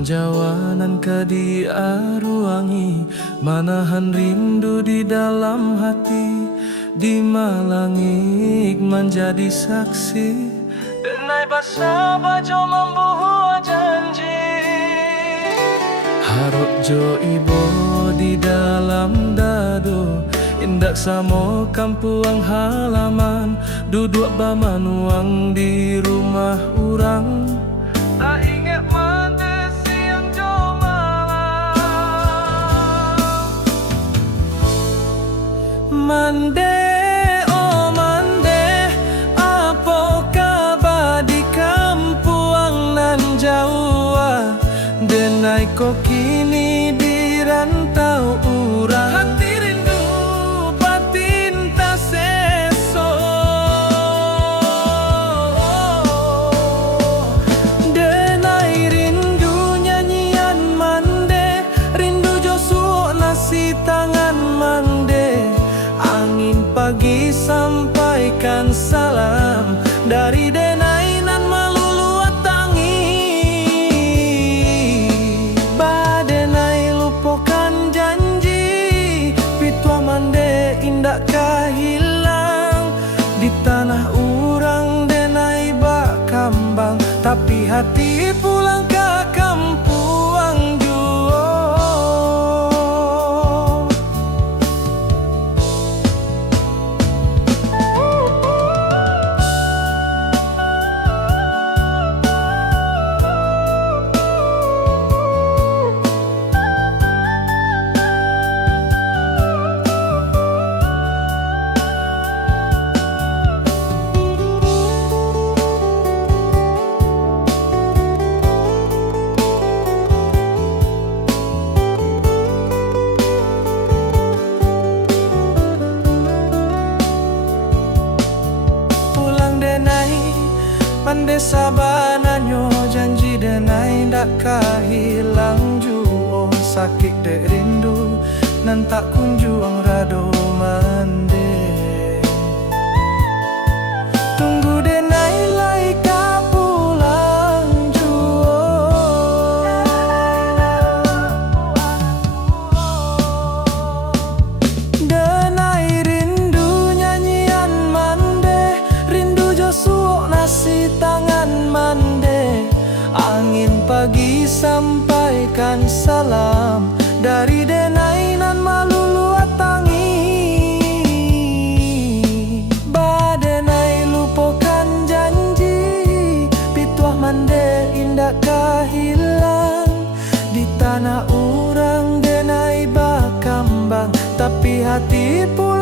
Manjawanan kadi aruangi, manahan rindu di dalam hati. Di malangik menjadi saksi, denai basa bajo membuat janji. Harap jo ibo di dalam dado, indak samo kampuang halaman. Duduk bamanuang di rumah orang, tak ingat mande siang jo malam. Mande, oh mande, apa kabar di kampuang nan jauh? Denai ko kini di rantau urang. Hati rindu batin tak seso. Denai rindu nyanyian mande, rindu jo suok nasi tangan mande. Angin pagi sampaikan salam dari denai nan malulu atangi. Badenai lupakan janji, pitua mande indak kahilang. Di tanah urang denai bak kambang, tapi hati pulang ke kampuang juo. Mande sabananyo janji denai ndak kahilang juo. Sakit dek rindu nan tak kunjung rado mande. Tunggu denai lai ka pulang juo. Denai rindu nyanyian mande, rindu jo suok nasi tangan mande. Angin pagi sampaikan salam dari denai nan malulu atangi. Badenai lupakan janji, pituah mande indak kahilang. Di tanah urang denai bakambang, tapi hati pula